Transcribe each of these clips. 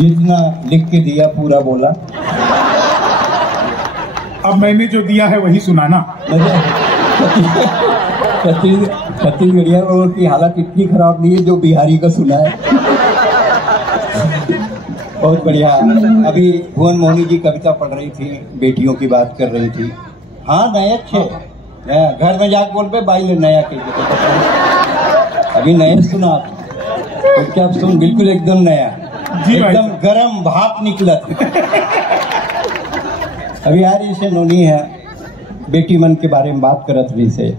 जितना लिख के दिया पूरा बोला। अब मैंने जो दिया है वही सुनाना। छत्तीसगढ़िया रोड की हालत इतनी खराब नहीं है जो बिहारी का सुना है। बहुत बढ़िया। अभी भुवन मोहनी जी कविता पढ़ रही थी, बेटियों की बात कर रही थी। हाँ नया छे घर में जाके बोल पे बाई ले नया के अभी नया सुना तो क्या सुन, बिल्कुल एकदम नया, एकदम गरम भाप निकलत। अभी यार इसे नोनी है बेटी मन के बारे में बात करत रही से।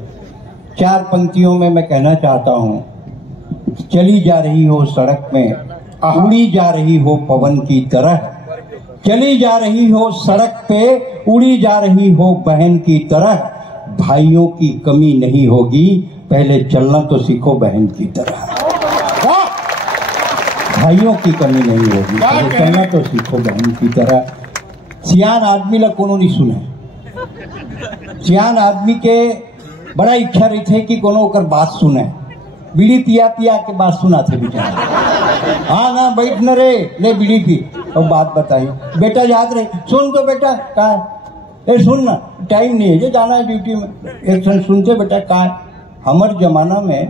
4 पंक्तियों में मैं कहना चाहता हूँ, चली जा रही हो सड़क में, उड़ी जा रही हो पवन की तरह, चली जा रही हो सड़क पे, उड़ी जा रही हो बहन की तरह, भाइयों की कमी नहीं होगी, पहले चलना तो सीखो बहन की तरह। भाइयों की कमी नहीं होगी, पहले चलना तो सीखो बहन की तरह। सियान आदमी ला कोनो नहीं सुने। सियान आदमी के बड़ा इच्छा रही थे कि कोनो ओकर बात सुने। बीड़ी पिया पिया के बात सुना थे बेचारा। हाँ ना बैठ न रे, ले बीड़ी पी और बात बताई। बेटा याद रहे, सुन तो बेटा का ए सुन ना, टाइम नहीं है जो जाना है ड्यूटी में। एक क्षण सुनते बेटा का। हमारे जमाना में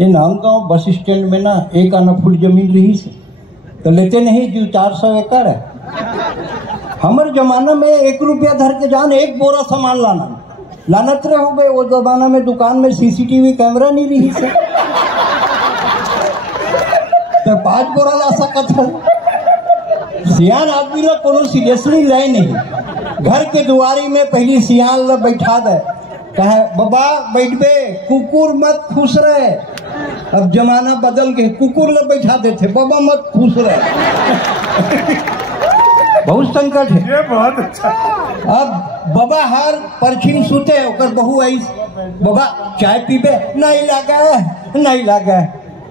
ये नांदगांव बस स्टैंड में ना 1 आना फुट जमीन रही से तो लेते नहीं जो 400 एकड़ है। हमारे जमाना में 1 रुपया धर के जान 1 बोरा सामान लानत रहे हो गए। वो जमाना में दुकान में सीसीटीवी कैमरा नहीं रही से तो 5 बोरा ला सकत है। सियान आदमी लोग कोनो सीरियसली रहे नहीं। घर के दुआरी में पहली सियान लोग बैठा दे, कहे बाबा बैठ बे, कुकुर मत खुश रहे। अब जमाना बदल गए, कुकुर लोग बैठा देते, बाबा मत खुश रहे। बहुत संकट है। ये बहुत अच्छा। अब बाबा हर परछिन सुते ओकर बहू आई, बाबा चाय पीबे, नहीं लागे।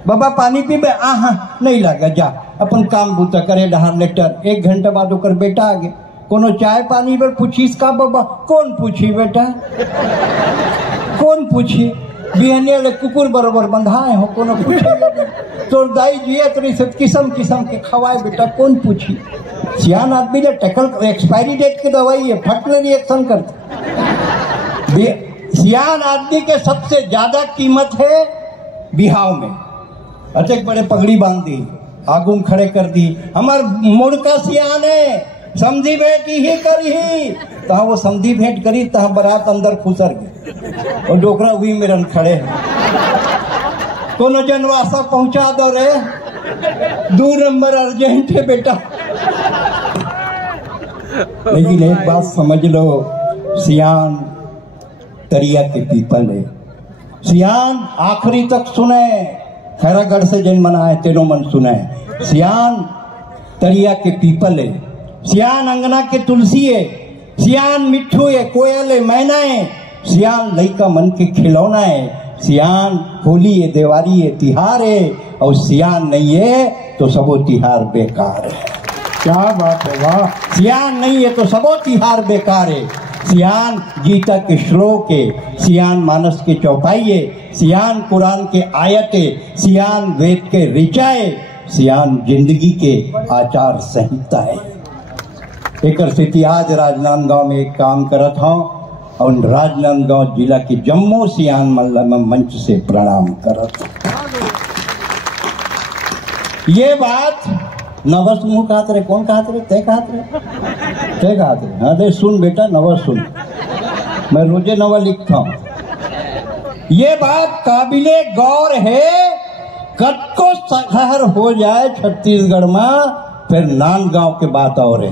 बाबा पानी पीबे, आहा नहीं लागे, जा अपन काम बूता करे डहार लेटर। 1 घंटा बाद ओकर बेटा आ गए, कोनो चाय पानी पर पूछीस का बाबा? कौन पूछी बेटा, कौन पूछी? बिहने कुकुर बराबर बंधाए हो, कोनो पूछे तो दाई जियत रही से किस्म किस्म के खवाए बेटा, कौन पूछी? सियान आदमी ने टकल एक्सपायरी डेट की दवाई है, फटने रिएक्शन करते। सियान आदमी के सबसे ज्यादा कीमत है बिहाव में। अचक बड़े पगड़ी बांध दी, आगुम खड़े कर दी, हमार मुड़का सियान है, समझी भेंट ही करी। तहा वो समझी भेंट करी, तहा बारात अंदर खुसर गई और डोकरा हुई मेरन खड़े हैं। कोनो जनवासा पहुंचा दो रे, 2 नंबर अर्जेंट है बेटा। लेकिन एक बात समझ लो, सियान तरिया के पीपल है। सियान आखिरी तक सुने, खैरागढ़ से जन मना है तेनो मन सुने। सियान तरिया के पीपल है, सियान अंगना के तुलसी है, सियान मिट्ठू है, कोयल है, मैना है, सियान लइका मन के खिलौना है, सियान होली है, देवारी है, तिहार है, और सियान नहीं है तो सबो तिहार बेकार है। क्या बात है, वाह। सियान नहीं है तो सबो तिहार बेकार है। सियान गीता के श्लोक है, सियान मानस के चौपाई है, सियान कुरान के आयत है, सियान वेद के ऋचा है, सियान जिंदगी के आचार संहिता है। एक स्थिति आज राजनांदगांव में एक काम करत हूँ और राजनांदगांव जिला के जम्मू सियान मल्ला में मंच से प्रणाम करत। ये बात नवस मुँह कहत रहे, कौन कहत रहे? तय कहत रहे। हाँ दे सुन बेटा, नवस सुन, मैं रोजे नवा लिखता हूँ। ये बात काबिले गौर है, कद को शहर हो जाए छत्तीसगढ़ में, फिर नांदगांव के बात और है।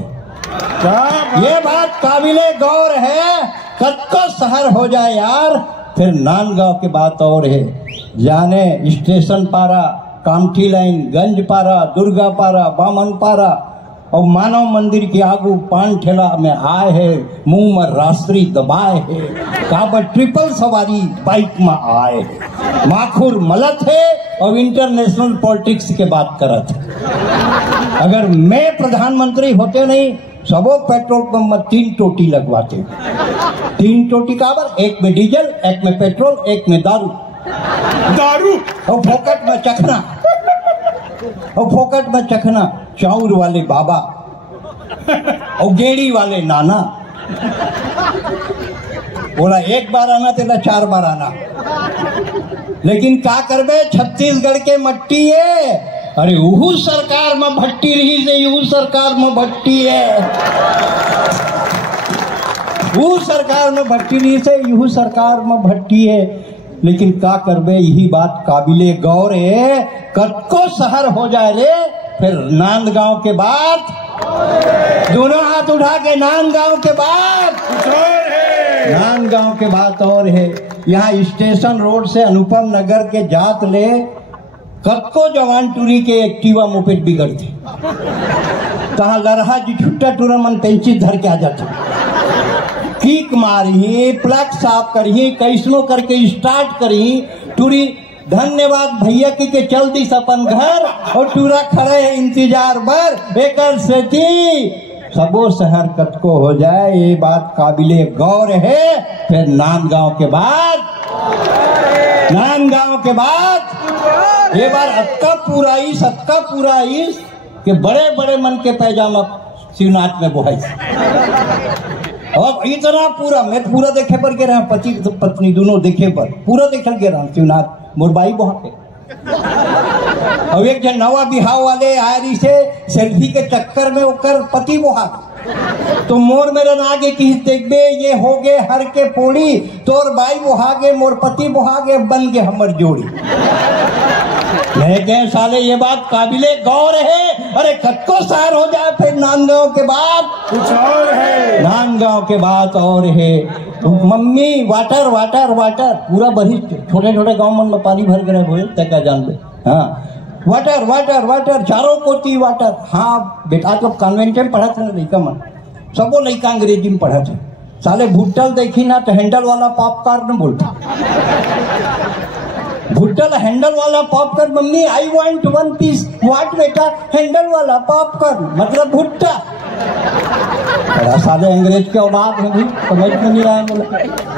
ये बात काबिले गौर है, कद को शहर हो जाए यार, फिर नांदगांव के बात और है। जाने स्टेशन पारा, कामठी लाइन, गंज पारा, दुर्गा पारा, बामन पारा और मानव मंदिर के आगू पान ठेला में आए है, मुंह में रास्त्री दबाए है, काबर ट्रिपल सवारी बाइक में आए है, माखुर मलत है और इंटरनेशनल पॉलिटिक्स के बात करत है। अगर मैं प्रधानमंत्री होते नहीं, सबो पेट्रोल पंप में 3 टोटी लगवाते। 3 टोटी काबर? एक में डीजल, एक में पेट्रोल, एक में दारू और फोकट में चखना, चाउर वाले बाबा और गेड़ी वाले नाना। बोला एक बार आना तेरा 4 बार आना, लेकिन का करबे छत्तीसगढ़ के मट्टी है। अरे उहू सरकार में भट्टी रही से यू सरकार में भट्टी है, वो सरकार में भट्टी रही से यू सरकार में भट्टी है। लेकिन का करबे यही बात काबिले गौर है। कतको शहर हो जाए रे, फिर नांदगांव के बाद, दोनों हाथ उठा के नांदगांव के बाद, नांदगांव के बात और है। यहाँ स्टेशन रोड से अनुपम नगर के जात ले कतको जवान टूरी के एक्टिवा मोपेड बिगड़ थे, तहाँ लरहा जी छुट्टा टूरा मन पेंचित धर के आ जाते, किक मारी, प्लग साफ करी, कैसनो करके स्टार्ट करी टूरी। धन्यवाद भैया के चल दी अपन घर और टूरा खड़े है इंतजार बर एकर सेती। सबो शहर कतको हो जाए ये बात काबिले गौर है। फिर नांदगांव के बाद, नांदगांव के बाद ये बार अक्का पूरा इस के बड़े बड़े मन के पैजामा शिवनाथ में बोहाई। और इतना पूरा मैं पूरा देखे पर गे पति पत्नी दोनों देखे पर पूरा देखल गे शिवनाथ मोरबाई बोहा के। और एक जन नवा बिहाव वाले आयरी से सेल्फी के चक्कर में ओकर पति बोहा, तो मोर मेरे आगे किस देखबे ये हो गे हर के पोड़ी, तोर बाई बोहा गे मोर पति बोहा गे, बन गे हमर जोड़ी। लेकिन साले ये बात काबिले गौर है। अरे कतको शहर हो जाए फिर नांदगांव के बाद कुछ और है, नांदगांव के बाद और है। तो मम्मी वाटर वाटर वाटर पूरा बड़ी छोटे छोटे गांव में पानी भर गए हुए तक जान ले। हाँ वाटर वाटर वाटर चारों कोटी वाटर। हाँ बेटा तो कॉन्वेंट में पढ़ा था लड़का मन, सबो लड़का अंग्रेजी में पढ़ा था। साले भुट्टल देखी ना तो हैंडल वाला पॉपकॉर्न बोलता, भुट्टल हैंडल वाला popcorn. Mummy I want 1 piece. What बेटा? हैंडल वाला पॉपकॉर्न मतलब भुट्टा। साले अंग्रेज के औलाद है भाई, समझ में नहीं रहा है।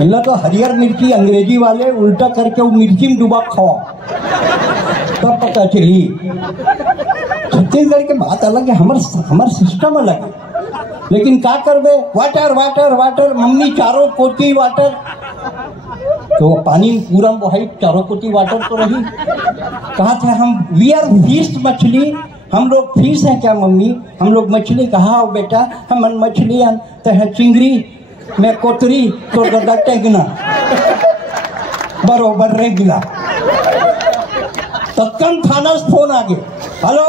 इनला तो हरियर मिर्ची अंग्रेजी वाले उल्टा करके वो मिर्ची में डुबा खाओ तब पता चली। छत्तीसगढ़ के बात अलग है, हमार सिस्टम अलग है। लेकिन क्या करबे वाटर वाटर वाटर, मम्मी चारों कोटी वाटर। तो पानी पूरा वही चारों कोटी वाटर तो रही। कहा था हम वी आर फिश मछली, हम लोग फिश है क्या मम्मी? हम लोग मछली। कहा हो बेटा हम मछली तो है चिंगरी में कोतरी तो टेगना बरोबर रे गिला। तत्काल थाना से फोन आ गया। हेलो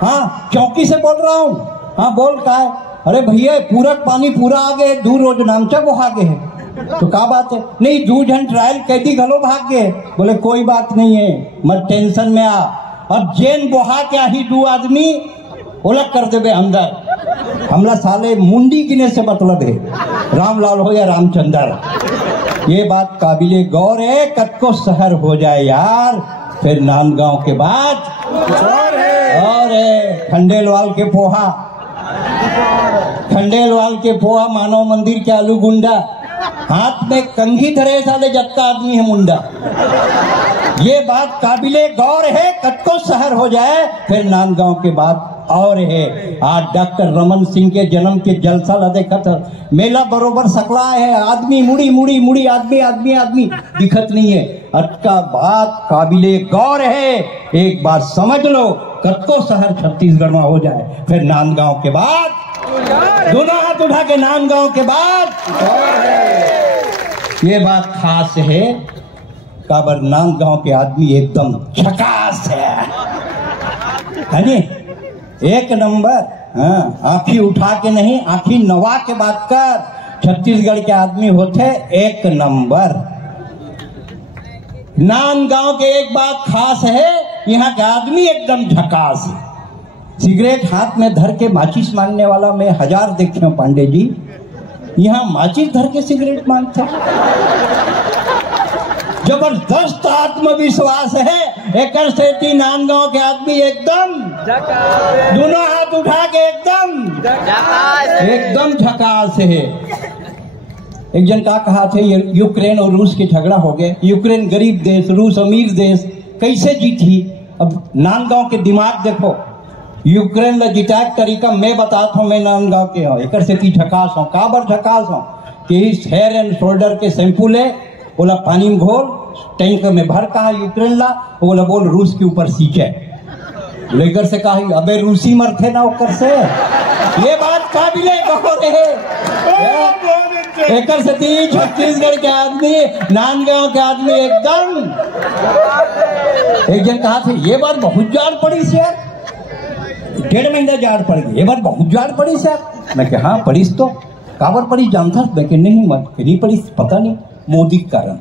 हाँ चौकी से बोल रहा हूँ। हाँ बोल का है? अरे भैया पूरा पानी पूरा आ गए, दूर रोज नामचा वो आ गए है। तो क्या बात है? नहीं 2 जन ट्रायल कैदी घलो भाग गए। बोले कोई बात नहीं है, मत टेंशन में आ। अब जेन बोहा क्या ही 2 आदमी ओलग कर देवे अंदर। हमला साले मुंडी गिने से मतलब है, रामलाल हो या रामचंद्र। ये बात काबिले गौर है। कतको शहर हो जाए यार, फिर नांदगांव के बाद और है खंडेलवाल के पोहा, खंडेलवाल के पोहा, मानव मंदिर के आलू गुंडा, हाथ में कंघी धरे साले जत्ता आदमी है मुंडा। ये बात काबिले गौर है। कतको शहर हो जाए फिर नांदगांव के बाद और है। आज डॉक्टर रमन सिंह के जन्म के जलसा ला देखा था, मेला बरोबर सकला है, आदमी मुड़ी मुड़ी मुड़ी, आदमी आदमी आदमी दिखत नहीं है। अटका बात काबिले गौर है। एक बात समझ लो, कतको शहर छत्तीसगढ़ में हो जाए फिर नांदगांव के बाद, दोनों हाथ उठा के नांदगांव के बाद ये बात खास है। काबर नांदगांव के आदमी एकदम झकास है नी, एक नंबर। हाँ आँखी उठा के नहीं, आँखी नवा के बात कर। छत्तीसगढ़ के आदमी होते एक नंबर। नांदगांव के एक बात खास है, यहाँ के आदमी एकदम झकास है। सिगरेट हाथ में धर के माचिस मांगने वाला मैं 1000 देखे पांडे जी, यहाँ माचिस धर के सिगरेट मांगते। जबरदस्त आत्मविश्वास है। एक सेती नांदगांव के आदमी एकदम दोनों हाथ उठा के एकदम झकास है। एक जन का कहा थे यूक्रेन और रूस के झगड़ा हो गए, यूक्रेन गरीब देश, रूस अमीर देश, कैसे जीती? अब नांदगांव के दिमाग देखो, यूक्रेन ला जिताए तरीका मैं बताता हूँ। मैं नांदगांव के हूँ, एक से ती झकास हूँ, काबर झकास हूँ कि इस हेयर एंड शोल्डर के शैम्पू ले, बोला पानी में घोल, टैंक में भर, कहा यूक्रेन ला, बोला बोल रूस के ऊपर सींचे। लेकर से कहा अबे रूसी मरते ना ऊपर से, ये बात काबिल कहो रे। एक से ती छत्तीसगढ़ के आदमी, नांदगांव के आदमी एकदम। एक जन कहा थे ये बात बहुत जाड़ पड़ी से यार, 1.5 महीना जाड़ पड़ गई, ये बात बहुत जाड़ पड़ी से यार। मैं हाँ पड़ीस तो काबर पड़ी जानता, मैं नहीं मत नहीं पड़ी, पता नहीं मोदी के कारण।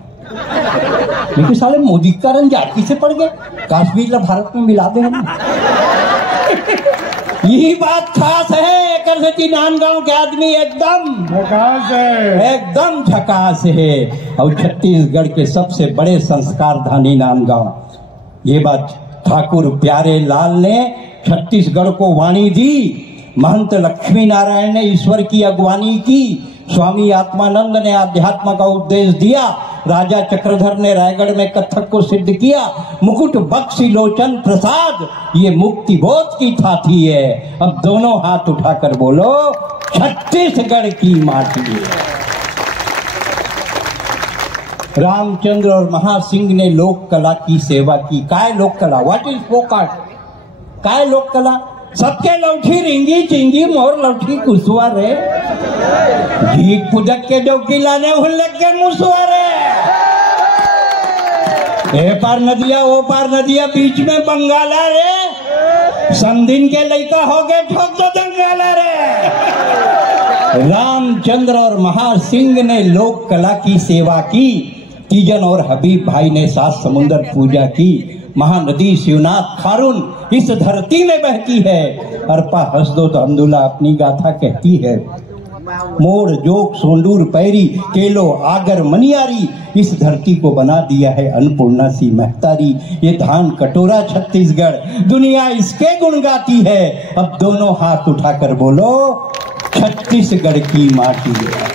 लेकिन साले मोदी के कारण जाड़ किसे पड़ गए, कश्मीर ला भारत में मिला दे हम। यही बात खास है। नांदगांव के आदमी एकदम झकास है, एकदम झकास है। और छत्तीसगढ़ के सबसे बड़े संस्कारधानी नांदगांव, ये बात ठाकुर प्यारे लाल ने छत्तीसगढ़ को वाणी दी। महंत लक्ष्मी नारायण ने ईश्वर की अगवानी की। स्वामी आत्मानंद ने अध्यात्म का उपदेश दिया। राजा चक्रधर ने रायगढ़ में कथक को सिद्ध किया। मुकुट बख्शी लोचन प्रसाद, ये मुक्ति बोध की थाती है। अब दोनों हाथ उठाकर बोलो, छत्तीसगढ़ की माटी है। रामचंद्र और महासिंह ने लोक कला की सेवा की। काय लोक कला, व्हाट इज फोक आर्ट? काय लोक कला? सबके लौठी रिंगी चिंगी, मोर लौठी कुसुआ रे। घीक पुदक के डोकी लाने हुल्लक के मुसुआ रे। ए पार नदिया ओ पार नदिया, बीच में बंगाला रे। संदिन के लइका हो गए ठोक दो दंगाला रे। रामचंद्र और महासिंह ने लोक कला की सेवा की। तीजन और हबीब भाई ने 7 समुंदर पूजा की। महानदी शिवनाथ खारून इस धरती में बहती है। अर्पा हसदो तो अब्दुल्ला अपनी गाथा कहती है। मोर जोक सोंडूर पैरी, केलो आगर मनियारी, इस धरती को बना दिया है अन्नपूर्णा सी महतारी। ये धान कटोरा छत्तीसगढ़, दुनिया इसके गुण गाती है। अब दोनों हाथ उठाकर बोलो, छत्तीसगढ़ की माटी है।